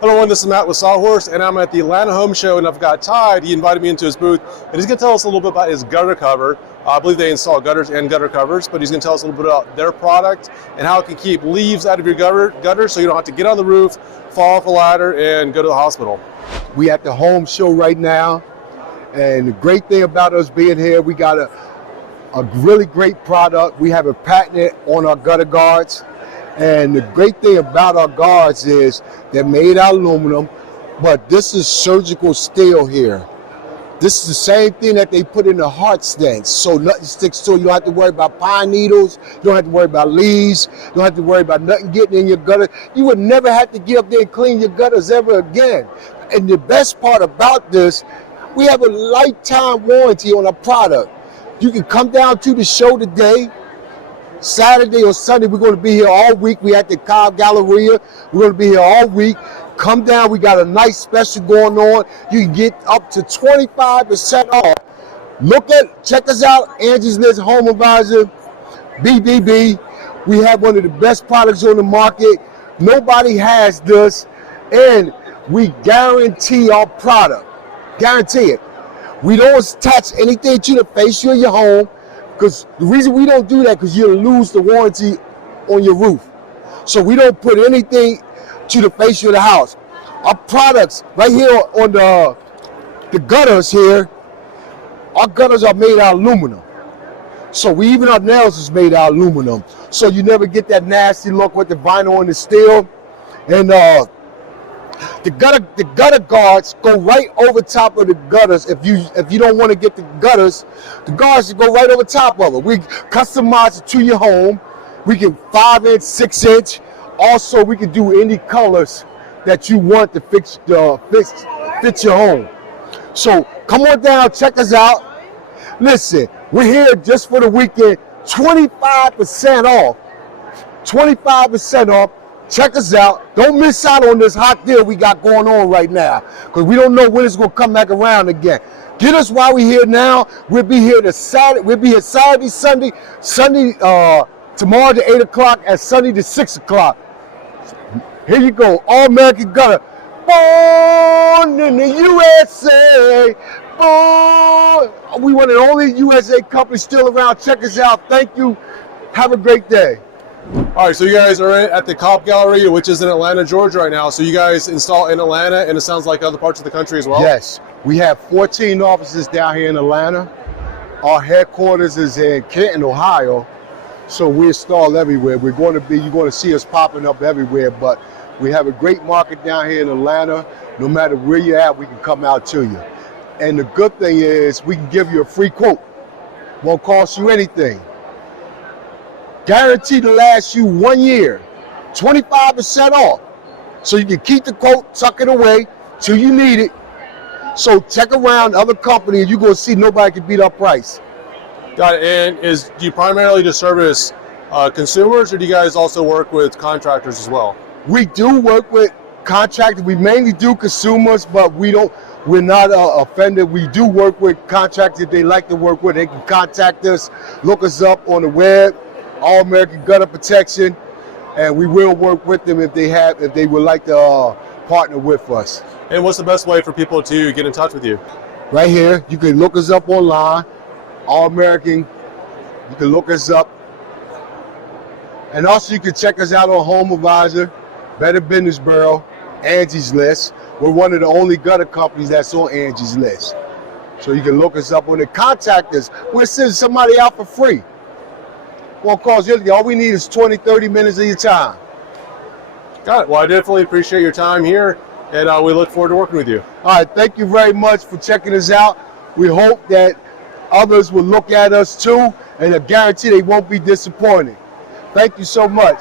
Hello everyone, this is Matt with SawHorse, and I'm at the Atlanta Home Show, and I've got Ty. He invited me into his booth, and he's going to tell us a little bit about his gutter cover. I believe they install gutters and gutter covers, but he's going to tell us a little bit about their product and how it can keep leaves out of your gutter so you don't have to get on the roof, fall off a ladder, and go to the hospital. We at the home show right now, and the great thing about us being here, we got a really great product. We have a patent on our gutter guards. And the great thing about our guards is they're made out of aluminum, but this is surgical steel here. This is the same thing that they put in the heart stents, so nothing sticks to it. You don't have to worry about pine needles. You don't have to worry about leaves. You don't have to worry about nothing getting in your gutter. You would never have to get up there and clean your gutters ever again. And the best part about this, we have a lifetime warranty on our product. You can come down to the show today. Saturday or Sunday, we're going to be here all week. We at the Cobb Galleria. We're going to be here all week. Come down. We got a nice special going on. You can get up to 25% off. Check us out. Angie's List Home Advisor, BBB. We have one of the best products on the market. Nobody has this, and we guarantee our product. Guarantee it. We don't attach anything to the fascia of your home. Because the reason we don't do that, because you'll lose the warranty on your roof. So we don't put anything to the fascia of the house. Our products right here on the gutters here, our gutters are made out of aluminum. So even our nails is made out of aluminum. So you never get that nasty look with the vinyl and the steel. And the gutter guards go right over top of the gutters. If you don't want to get the gutters, the guards go right over top of it. We customize it to your home. We can 5-inch, 6-inch. Also, we can do any colors that you want to fit your home. So come on down, check us out. Listen, we're here just for the weekend. 25% off. 25% off. Check us out. Don't miss out on this hot deal we got going on right now, because we don't know when it's going to come back around again. Get us while we're here now. We'll be here We'll be here Saturday, Sunday, tomorrow to 8 o'clock, and Sunday to 6 o'clock. Here you go. All American Gutter. Born in the USA. Born. We one of the only USA companies still around. Check us out. Thank you. Have a great day. All right, so you guys are at the Cobb Galleria, which is in Atlanta, Georgia right now. So you guys install in Atlanta, and it sounds like other parts of the country as well? Yes. We have 14 offices down here in Atlanta. Our headquarters is in Canton, Ohio. So we install everywhere. You're going to see us popping up everywhere, but we have a great market down here in Atlanta. No matter where you're at, we can come out to you. And the good thing is we can give you a free quote. Won't cost you anything. Guaranteed to last you 1 year, 25% off. So you can keep the quote, tuck it away till you need it. So check around other companies, you're going to see nobody can beat our price. Got it. And do you primarily just service consumers, or do you guys also work with contractors as well? We do work with contractors. We mainly do consumers, but we're not offended. We do work with contractors they like to work with. They can contact us, look us up on the web. All American Gutter Protection, and we will work with them if they would like to partner with us. And what's the best way for people to get in touch with you? Right here, you can look us up online, All American. You can look us up, and also you can check us out on Home Advisor, Better Business Bureau, Angie's List. We're one of the only gutter companies that's on Angie's List, so you can look us up on the contact us. We'll send somebody out for free. Won't cost you. All we need is 20, 30 minutes of your time. Got it. Well, I definitely appreciate your time here, and we look forward to working with you. All right. Thank you very much for checking us out. We hope that others will look at us too, and I guarantee they won't be disappointed. Thank you so much.